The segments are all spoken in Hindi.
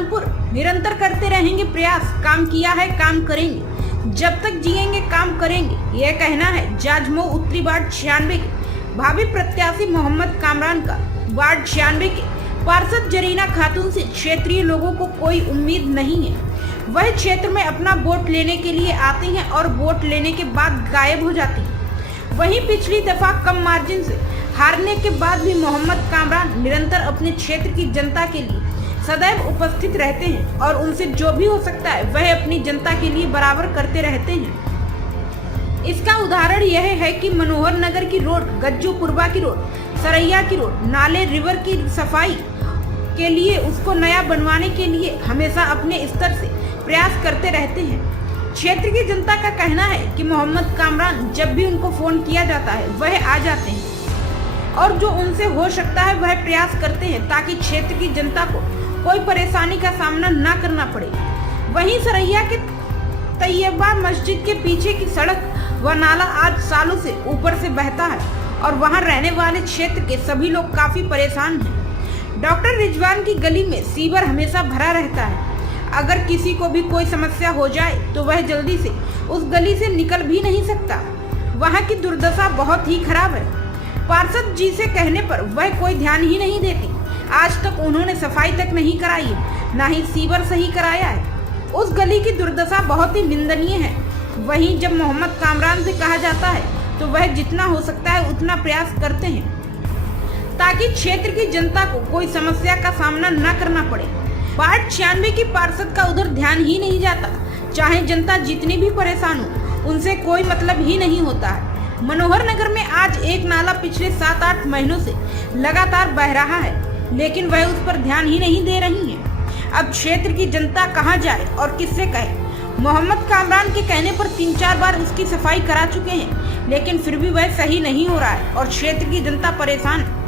कानपुर निरंतर करते रहेंगे प्रयास, काम किया है काम करेंगे, जब तक जिएंगे काम करेंगे, यह कहना है जाजमऊ उत्तरी वार्ड 96 के भावी प्रत्याशी मोहम्मद कामरान का। वार्ड 96 के पार्षद जरीना खातून से क्षेत्रीय लोगों को कोई उम्मीद नहीं है। वह क्षेत्र में अपना वोट लेने के लिए आती हैं और वोट लेने के बाद गायब हो जाती हैं। वहीं पिछली दफा कम मार्जिन से हारने के बाद भी मोहम्मद कामरान निरंतर अपने क्षेत्र की जनता के लिए सदैव उपस्थित रहते हैं और उनसे जो भी हो सकता है वह अपनी जनता के लिए बराबर करते रहते हैं। इसका उदाहरण यह है कि मनोहर नगर की रोड, गज्जूपुरवा की रोड, सरैया की रोड, नाले रिवर की सफाई के लिए, उसको नया बनवाने के लिए हमेशा अपने स्तर से प्रयास करते रहते हैं। क्षेत्र की जनता का कहना है कि मोहम्मद कामरान जब भी उनको फोन किया जाता है वह आ जाते हैं और जो उनसे हो सकता है वह प्रयास करते हैं ताकि क्षेत्र की जनता को कोई परेशानी का सामना न करना पड़े। वहीं सरैया के तैयबा मस्जिद के पीछे की सड़क व नाला आज सालों से ऊपर से बहता है और वहां रहने वाले क्षेत्र के सभी लोग काफी परेशान हैं। डॉक्टर रिजवान की गली में सीवर हमेशा भरा रहता है। अगर किसी को भी कोई समस्या हो जाए तो वह जल्दी से उस गली से निकल भी नहीं सकता। वहाँ की दुर्दशा बहुत ही खराब है। पार्षद जी से कहने पर वह कोई ध्यान ही नहीं देती। आज तक उन्होंने सफाई तक नहीं कराई है, ना ही सीवर सही कराया है। उस गली की दुर्दशा बहुत ही निंदनीय है। वहीं जब मोहम्मद कामरान से कहा जाता है तो वह जितना हो सकता है उतना प्रयास करते हैं ताकि क्षेत्र की जनता को कोई समस्या का सामना न करना पड़े। वार्ड 96 की पार्षद का उधर ध्यान ही नहीं जाता। चाहे जनता जितनी भी परेशान हो, उनसे कोई मतलब ही नहीं होता है। मनोहर नगर में आज एक नाला पिछले 7-8 महीनों से लगातार बह रहा है, लेकिन वह उस पर ध्यान ही नहीं दे रही है। अब क्षेत्र की जनता कहां जाए और किससे कहे। मोहम्मद कामरान के कहने पर 3-4 बार उसकी सफाई करा चुके हैं, लेकिन फिर भी वह सही नहीं हो रहा है और क्षेत्र की जनता परेशान है।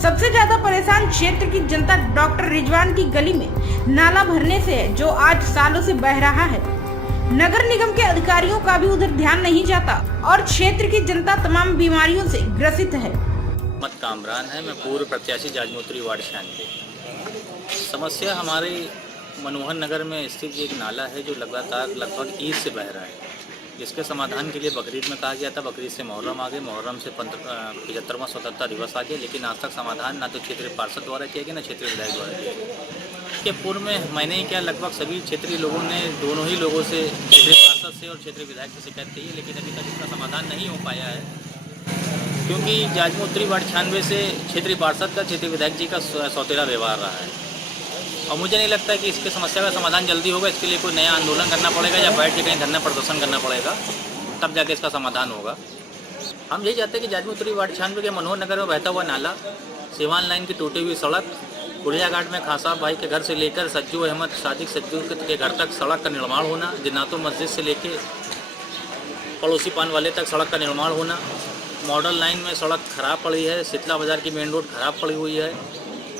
सबसे ज्यादा परेशान क्षेत्र की जनता डॉक्टर रिजवान की गली में नाला भरने से है, जो आज सालों से बह रहा है। नगर निगम के अधिकारियों का भी उधर ध्यान नहीं जाता और क्षेत्र की जनता तमाम बीमारियों से ग्रसित है। मोहम्मद कामरान है, मैं पूर्व प्रत्याशी जाजमऊ उत्तरी वार्ड 96। समस्या हमारे मनोहर नगर में स्थित एक नाला है जो लगभग ईद से बह रहा है, जिसके समाधान के लिए बकरीद में कहा गया था। बकरीद से मुहर्रम आ गए, मुहर्रम से 75वां स्वतंत्रता दिवस आ गया, लेकिन आज तक समाधान ना तो क्षेत्रीय पार्षद द्वारा किया गया, ना क्षेत्रीय विधायक द्वारा किया गया। के पूर्व में मैंने ही क्या लगभग सभी क्षेत्रीय लोगों ने, दोनों ही लोगों से, क्षेत्रीय पार्षद से और क्षेत्रीय विधायक से शिकायत की है, लेकिन अभी तक इसका समाधान नहीं हो पाया है। क्योंकि जाजमऊ उत्तरी वार्ड 96 से क्षेत्रीय पार्षद का, क्षेत्रीय विधायक जी का सौतेला व्यवहार रहा है और मुझे नहीं लगता कि इसके समस्या का समाधान जल्दी होगा। इसके लिए कोई नया आंदोलन करना पड़ेगा या बैठ के कहीं धरना प्रदर्शन करना पड़ेगा, तब जाके इसका समाधान होगा। हम यही चाहते हैं कि जाजमऊ उत्तरी वार्ड 96 के मनोहर नगर में बहता हुआ नाला, सिवान लाइन की टूटी हुई सड़क, कुड़िया घाट में खां साहब भाई के घर से लेकर सज्जू अहमद सादिक सज्जू के घर तक सड़क का निर्माण होना, जिन्नातुर मस्जिद से लेकर पड़ोसी पान वाले तक सड़क का निर्माण होना, मॉडल लाइन में सड़क खराब पड़ी है, शीतला बाजार की मेन रोड खराब पड़ी हुई है,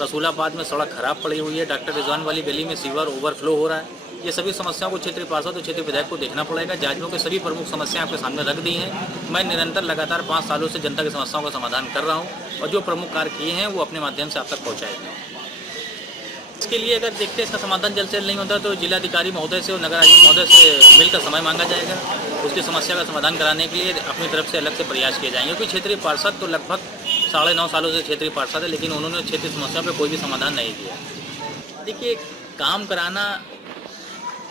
रसूलाबाद में सड़क खराब पड़ी हुई है, डॉक्टर रिजवान वाली गली में सीवर ओवरफ्लो हो रहा है। ये सभी समस्याओं को क्षेत्रीय पार्षद और क्षेत्रीय विधायक को देखना पड़ेगा। जाजमऊ के सभी प्रमुख समस्याएं आपके सामने रख दी हैं। मैं निरंतर लगातार 5 सालों से जनता की समस्याओं का समाधान कर रहा हूँ और जो प्रमुख कार्य किए हैं वो अपने माध्यम से आप तक पहुँचाएंगे। इसके लिए अगर देखते हैं इसका समाधान जल्द से जल्द नहीं होता तो जिलाधिकारी महोदय से और नगर आयुक्त महोदय से मिलकर समय मांगा जाएगा। उसकी समस्या का समाधान कराने के लिए अपनी तरफ से अलग से प्रयास किए जाएंगे, क्योंकि क्षेत्रीय पार्षद तो लगभग 9.5 सालों से क्षेत्रीय पार्षद है, लेकिन उन्होंने क्षेत्रीय समस्या पर कोई भी समाधान नहीं किया। देखिए, काम कराना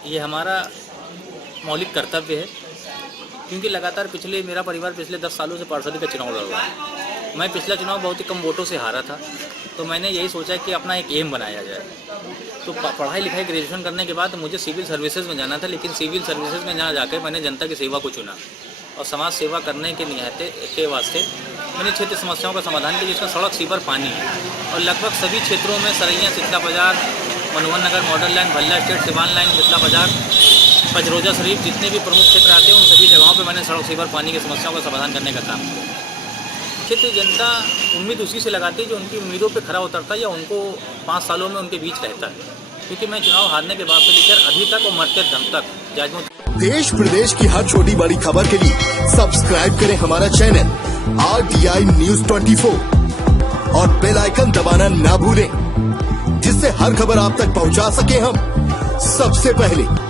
ये हमारा मौलिक कर्तव्य है, क्योंकि लगातार मेरा परिवार पिछले 10 सालों से पार्षदी का चुनाव लड़ रहा है। मैं पिछला चुनाव बहुत ही कम वोटों से हारा था, तो मैंने यही सोचा कि अपना एक एम बनाया जाए। तो पढ़ाई लिखाई ग्रेजुएशन करने के बाद मुझे सिविल सर्विसेज में जाना था, लेकिन सिविल सर्विसेज में जहाँ जाकर मैंने जनता की सेवा को चुना और समाज सेवा करने के के वास्ते मैंने क्षेत्र समस्याओं का समाधान किया, जिसमें सड़क, सीवर, पानी है। और लगभग सभी क्षेत्रों में Saraiya, Sheetla Bazar, Manohar Nagar, Model Line, Bhalla Estate, Siwan Line, Sheetla Bazar, Pachroja शरीफ, जितने भी प्रमुख क्षेत्र आते हैं उन सभी जगहों पर मैंने सड़क, सीवर, पानी की समस्याओं का समाधान करने का काम किया। क्षेत्रीय जनता उम्मीद उसी से लगाती है जो उनकी उम्मीदों पे खरा उतरता है या उनको 5 सालों में उनके बीच रहता है। क्योंकि मैं चुनाव हारने के बाद से लेकर अभी तक और मरते दम तक जाजमऊ देश प्रदेश की हर छोटी बड़ी खबर के लिए सब्सक्राइब करें हमारा चैनल RTI News 24 और बेल आइकन दबाना ना भूलें। जिससे हर खबर आप तक पहुंचा सके हम सबसे पहले।